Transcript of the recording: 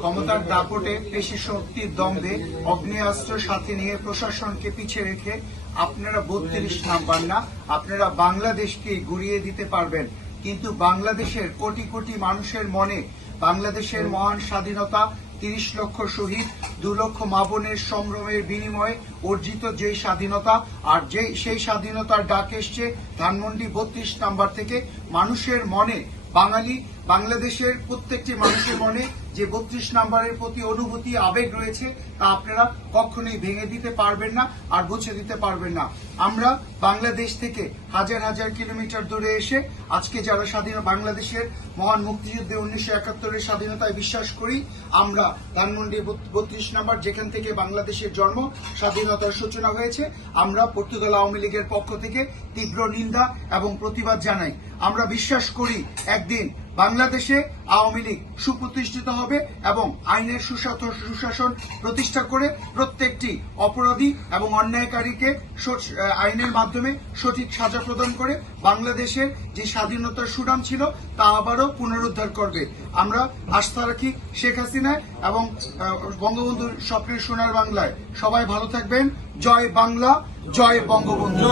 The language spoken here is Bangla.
ক্ষমতার দাপটে পেশি শক্তির দ্বন্দ্বে অগ্নেয়াস্ত্র সাথে নিয়ে প্রশাসনকে পিছিয়ে রেখে আপনারা 32 নাম্বার না, আপনারা বাংলাদেশকে গুড়িয়ে দিতে পারবেন। কিন্তু বাংলাদেশের কোটি কোটি মানুষের মনে বাংলাদেশের মহান স্বাধীনতা, 30 লক্ষ শহীদ, 2 লক্ষ মা বোনের সম্ভ্রমের বিনিময়ে অর্জিত যেই স্বাধীনতা, আর সেই স্বাধীনতার ডাক এসছে ধানমন্ডি 32 নাম্বার থেকে। মানুষের মনে বাংলাদেশের প্রত্যেকটি মানুষের মনে যে 32 নাম্বারের প্রতি অনুভূতি, আবেগ রয়েছে তা আপনারা কখনোই ভেঙে দিতে পারবেন না আর মুছে দিতে পারবেন না। আমরা বাংলাদেশ থেকে হাজার হাজার কিলোমিটার দূরে এসে আজকে যারা বাংলাদেশের মহান মুক্তিযুদ্ধে 1971-এর স্বাধীনতায় বিশ্বাস করি, আমরা ধানমন্ডি 32 নাম্বার, যেখান থেকে বাংলাদেশের জন্ম, স্বাধীনতার সূচনা হয়েছে, আমরা পর্তুগাল আওয়ামী লীগের পক্ষ থেকে তীব্র নিন্দা এবং প্রতিবাদ জানাই। আমরা বিশ্বাস করি একদিন বাংলাদেশে আওয়ামী লীগ সুপ্রতিষ্ঠিত হবে এবং আইনের সুশাসন প্রতিষ্ঠা করে প্রত্যেকটি অপরাধী এবং অন্যায়কারীকে আইনের মাধ্যমে সঠিক সাজা প্রদান করে বাংলাদেশের যে স্বাধীনতার সুনাম ছিল তা আবারও পুনরুদ্ধার করবে। আমরা আস্থা রাখি শেখ হাসিনায় এবং বঙ্গবন্ধুর স্বপ্নের সোনার বাংলায়। সবাই ভালো থাকবেন। জয় বাংলা, জয় বঙ্গবন্ধু।